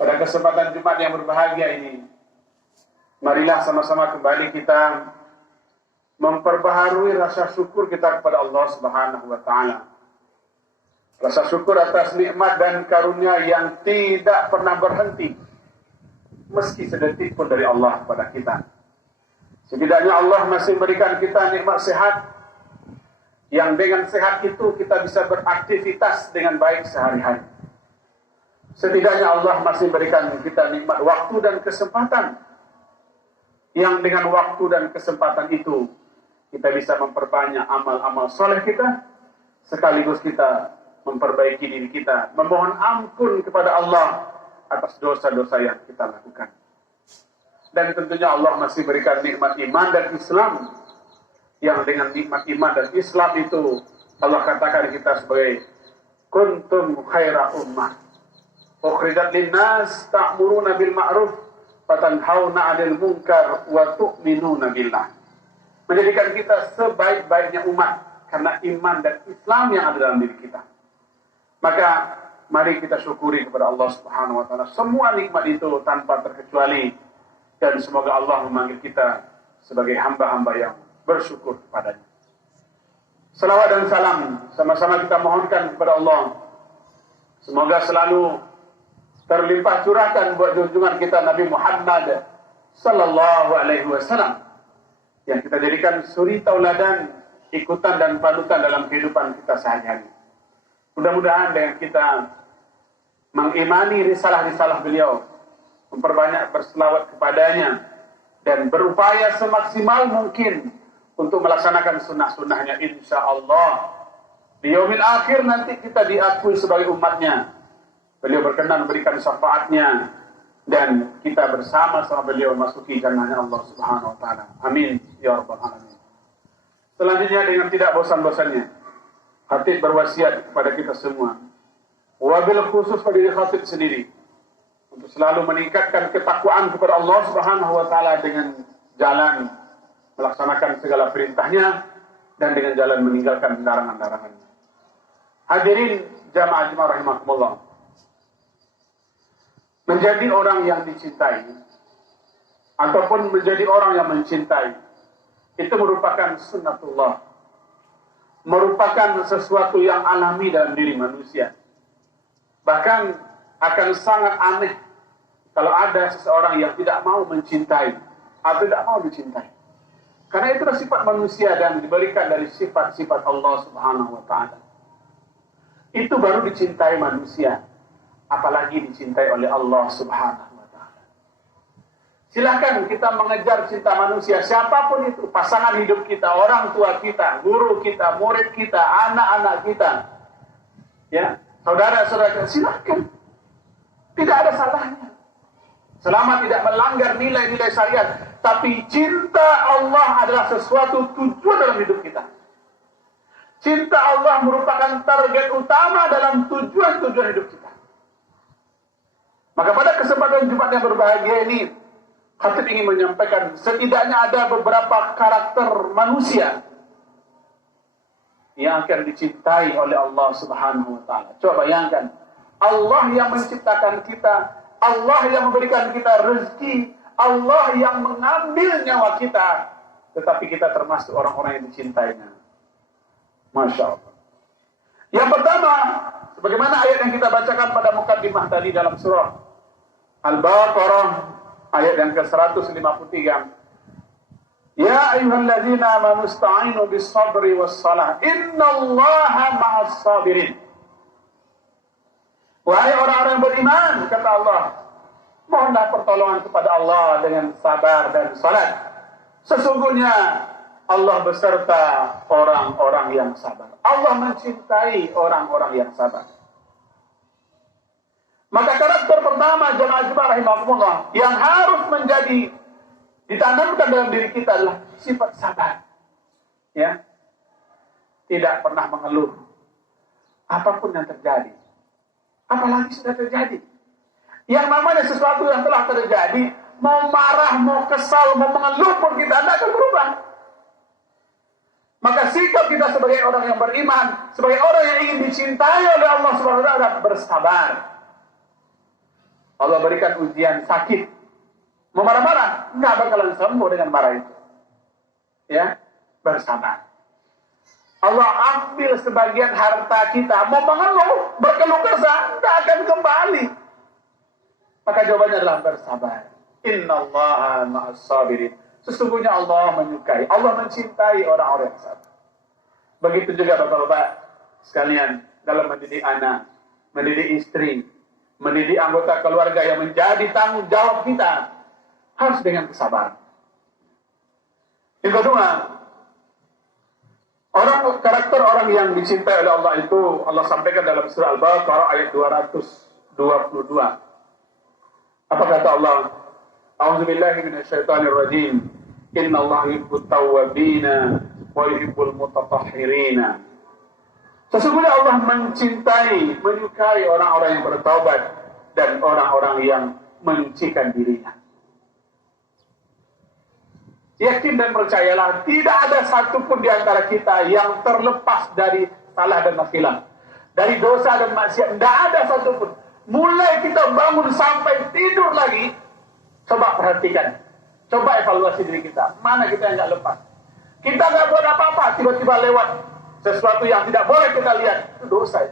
Pada kesempatan Jumat yang berbahagia ini, marilah sama-sama kembali kita memperbaharui rasa syukur kita kepada Allah Subhanahu wa Ta'ala. Rasa syukur atas nikmat dan karunia yang tidak pernah berhenti, meski sedetik pun dari Allah kepada kita. Setidaknya Allah masih memberikan kita nikmat sehat, yang dengan sehat itu kita bisa beraktivitas dengan baik sehari-hari. Setidaknya Allah masih berikan kita nikmat waktu dan kesempatan, yang dengan waktu dan kesempatan itu kita bisa memperbanyak amal-amal soleh kita, sekaligus kita memperbaiki diri kita, memohon ampun kepada Allah atas dosa-dosa yang kita lakukan. Dan tentunya Allah masih berikan nikmat iman dan Islam, yang dengan nikmat iman dan Islam itu Allah katakan kita sebagai kuntum khaira ummah ukhrijat linnas ta'muruna bil ma'ruf wa tanhauna 'anil munkar wa tu'minuna billah. Menjadikan kita sebaik-baiknya umat karena iman dan Islam yang ada dalam diri kita. Maka mari kita syukuri kepada Allah Subhanahu wa Ta'ala semua nikmat itu tanpa terkecuali, dan semoga Allah memanggil kita sebagai hamba-hamba yang bersyukur kepadanya. Salawat dan salam sama-sama kita mohonkan kepada Allah, semoga selalu terlimpah curahkan buat junjungan kita Nabi Muhammad sallallahu alaihi wasallam, yang kita jadikan suri tauladan, ikutan dan panutan dalam kehidupan kita sehari-hari. Mudah-mudahan dengan kita mengimani risalah-risalah beliau, memperbanyak berselawat kepadanya, dan berupaya semaksimal mungkin untuk melaksanakan sunnah-sunnahnya, insya Allah di yaumil akhir nanti kita diakui sebagai umatnya. Beliau berkenan memberikan syafaatnya, dan kita bersama-sama beliau masuki jannahnya Allah Subhanahu wa Ta'ala. Amin ya rabbal alamin. Selanjutnya, dengan tidak bosan-bosannya khatib berwasiat kepada kita semua, wabil khusus pada diri khatib sendiri, untuk selalu meningkatkan ketakwaan kepada Allah Subhanahu wa Ta'ala dengan jalan melaksanakan segala perintahnya dan dengan jalan meninggalkan larangan-larangannya. Hadirin jamaah rahimakumullah, menjadi orang yang dicintai ataupun menjadi orang yang mencintai itu merupakan sunnatullah, merupakan sesuatu yang alami dalam diri manusia. Bahkan akan sangat aneh kalau ada seseorang yang tidak mau mencintai atau tidak mau dicintai. Karena itulah sifat manusia dan diberikan dari sifat-sifat Allah Subhanahu wa Ta'ala. Itu baru dicintai manusia, apalagi dicintai oleh Allah Subhanahu wa Ta'ala. Silahkan kita mengejar cinta manusia, siapapun itu, pasangan hidup kita, orang tua kita, guru kita, murid kita, anak-anak kita, ya, saudara-saudara, silahkan. Tidak ada salahnya, selama tidak melanggar nilai-nilai syariat. Tapi cinta Allah adalah sesuatu tujuan dalam hidup kita. Cinta Allah merupakan target utama dalam tujuan-tujuan hidup kita. Maka pada kesempatan Jumat yang berbahagia ini, khatib ingin menyampaikan setidaknya ada beberapa karakter manusia yang akan dicintai oleh Allah Subhanahu wa Ta'ala. Coba bayangkan, Allah yang menciptakan kita, Allah yang memberikan kita rezeki, Allah yang mengambil nyawa kita, tetapi kita termasuk orang-orang yang dicintainya. Masya Allah. Yang pertama, sebagaimana ayat yang kita bacakan pada mukaddimah tadi dalam surah Al-Baqarah, ayat yang ke-153. Ya ayyuhalladzina amanu ista'inu bis-sabri was-salah, innallaha ma'as sabirin. Wahai orang-orang yang beriman, kata Allah, mohonlah pertolongan kepada Allah dengan sabar dan salat. Sesungguhnya Allah beserta orang-orang yang sabar. Allah mencintai orang-orang yang sabar. Maka karakter pertama jemaah rahimahumullah yang harus menjadi ditanamkan dalam diri kita adalah sifat sabar. Ya. Tidak pernah mengeluh apapun yang terjadi. Apalagi sudah terjadi. Yang namanya sesuatu yang telah terjadi, mau marah, mau kesal, mau mengeluh pun kita tidak akan berubah. Maka sikap kita sebagai orang yang beriman, sebagai orang yang ingin dicintai oleh Allah Subhanahu wa Ta'ala, bersabar. Allah berikan ujian sakit, mau marah-marah, nggak bakalan sembuh dengan marah itu. Ya, bersabar. Allah ambil sebagian harta kita, mau mengeluh, berkeluh kesah, tidak akan kembali. Maka jawabannya adalah bersabar. Innallaha ma'as sabirin. Sesungguhnya Allah menyukai, Allah mencintai orang-orang yang sabar. Begitu juga Bapak-bapak sekalian dalam mendidik anak, mendidik istri, mendidik anggota keluarga yang menjadi tanggung jawab kita, harus dengan kesabaran. Yang kedua, karakter orang yang dicintai oleh Allah itu Allah sampaikan dalam surah Al-Baqarah ayat 222. Apa kata Allah? A'udzubillahi minasyaitonirrajim. Innallaha yuhibbut tawwabina wa yuhibbul mutatahhirina. Sesungguhnya Allah mencintai, menyukai orang-orang yang bertaubat dan orang-orang yang menyucikan dirinya. Yakin dan percayalah, tidak ada satupun di antara kita yang terlepas dari salah dan maksiat, dari dosa dan maksiat. Tidak ada satupun. Mulai kita bangun sampai tidur lagi, coba perhatikan, coba evaluasi diri kita. Mana kita yang nggak lepas? Kita nggak buat apa-apa, tiba-tiba lewat sesuatu yang tidak boleh kita lihat, itu dosa.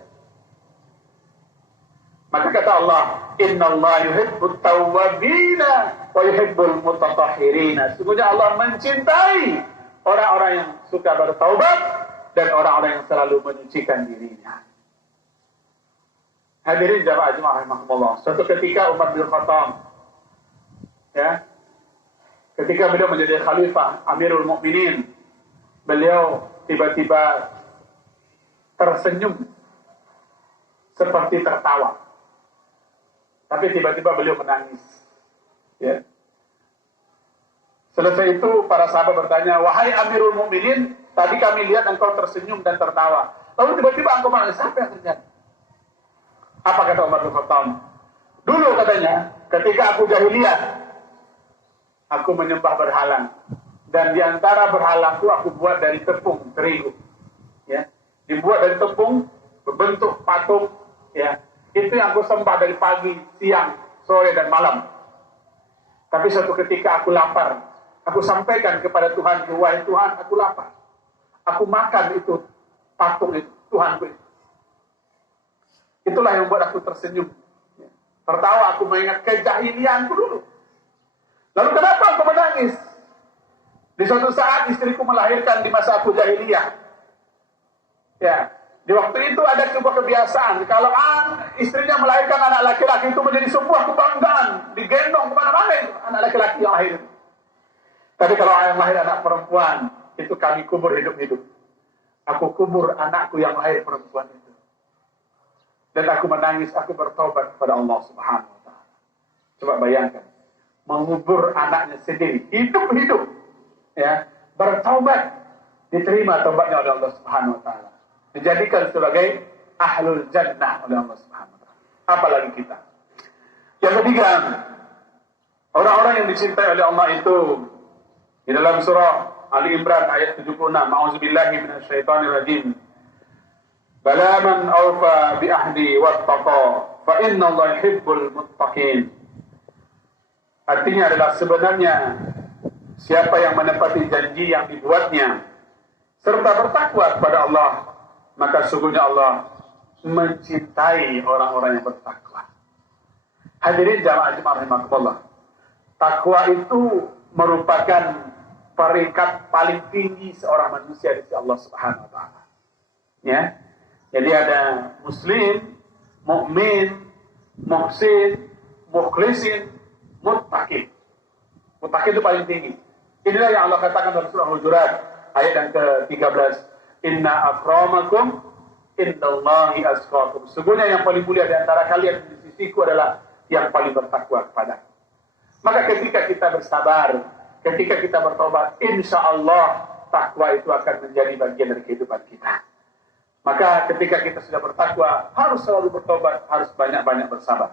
Maka kata Allah, Innallaha yuhibbut tawwabina wa yuhibbul mutatahhirina. Sesungguhnya Allah mencintai orang-orang yang suka bertaubat dan orang-orang yang selalu menyucikan dirinya. Hadirin jamaah rahimakumullah. Suatu ketika Umar bin Khattab, ya, ketika beliau menjadi khalifah Amirul Mukminin, beliau tiba-tiba tersenyum seperti tertawa. Tapi tiba-tiba beliau menangis. Ya. Selesai itu para sahabat bertanya, wahai Amirul Mukminin, tadi kami lihat engkau tersenyum dan tertawa. Lalu tiba-tiba engkau menangis. Apa yang terjadi? Apa kata Umar bin Khattab? Dulu katanya, ketika aku jahiliyah, aku menyembah berhala. Dan di antara berhalaku aku buat dari tepung terigu. Ya. Dibuat dari tepung, berbentuk patung. Ya. Itu yang aku sembah dari pagi, siang, sore, dan malam. Tapi suatu ketika aku lapar. Aku sampaikan kepada Tuhan, wahai Tuhan, aku lapar. Aku makan itu, patung itu, Tuhanku itu. Itulah yang membuat aku tersenyum. Tertawa, aku mengingat kejahilianku dulu. Lalu kenapa aku menangis? Di suatu saat istriku melahirkan di masa aku jahiliyah. Ya. Di waktu itu ada sebuah kebiasaan, kalau istrinya melahirkan anak laki-laki itu menjadi sebuah kebanggaan, digendong kemana-mana itu anak laki-laki yang lahir. Tapi kalau yang lahir anak perempuan, itu kami kubur hidup-hidup. Aku kubur anakku yang lahir perempuan itu. Dan aku menangis, aku bertobat kepada Allah Subhanahu wa Ta'ala. Coba bayangkan, mengubur anaknya sendiri, hidup-hidup, ya, bertobat, diterima tobatnya oleh Allah Subhanahu wa Ta'ala. Dijadikan sebagai ahlul jannah oleh Allah Subhanahu wa Ta'ala. Apalagi kita. Yang ketiga, orang-orang yang dicintai oleh Allah itu di dalam surah Ali Imran ayat 76, A'udzubillahi minasyaitonirrajim. Bala man awfa bi ahdi wattaqa fa innallaha yuhibbul muttaqin. Artinya adalah sebenarnya siapa yang menepati janji yang dibuatnya serta bertakwa kepada Allah, maka sungguhnya Allah mencintai orang-orang yang bertakwa. Hadirin jamaah rahimakumullah. Takwa itu merupakan peringkat paling tinggi seorang manusia di sisi Allah Subhanahu wa Ta'ala. Ya. Jadi ada muslim, mukmin, muhsin, mukhlisin, muttaqin. Muttaqin itu paling tinggi. Inilah yang Allah katakan dalam surah Al-Hujurat ayat yang ke-13. Inna akramakum indallahi asqakum. Sesungguhnya yang paling mulia di antara kalian di sisiku adalah yang paling bertakwa kepada. Maka ketika kita bersabar, ketika kita bertobat, insya Allah takwa itu akan menjadi bagian dari kehidupan kita. Maka ketika kita sudah bertakwa, harus selalu bertobat, harus banyak-banyak bersabar.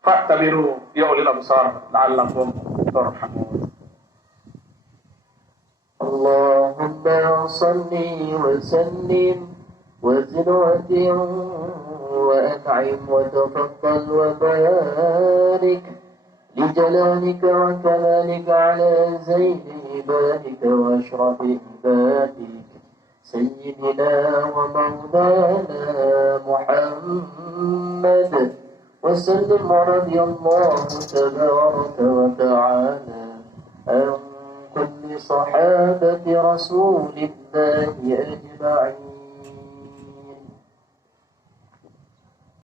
Fattabiru ya ulil absar la'allakum turhamun. Allahumma salli wa sallim wa zid wa وأنعم وتفضل وبارك لجلالك وكمالك على زين عبادك وأشرف عبادك سيدنا ومولانا محمد وسلم ورضي الله تبارك وتعالى عن كل صحابة رسول الله أجمعين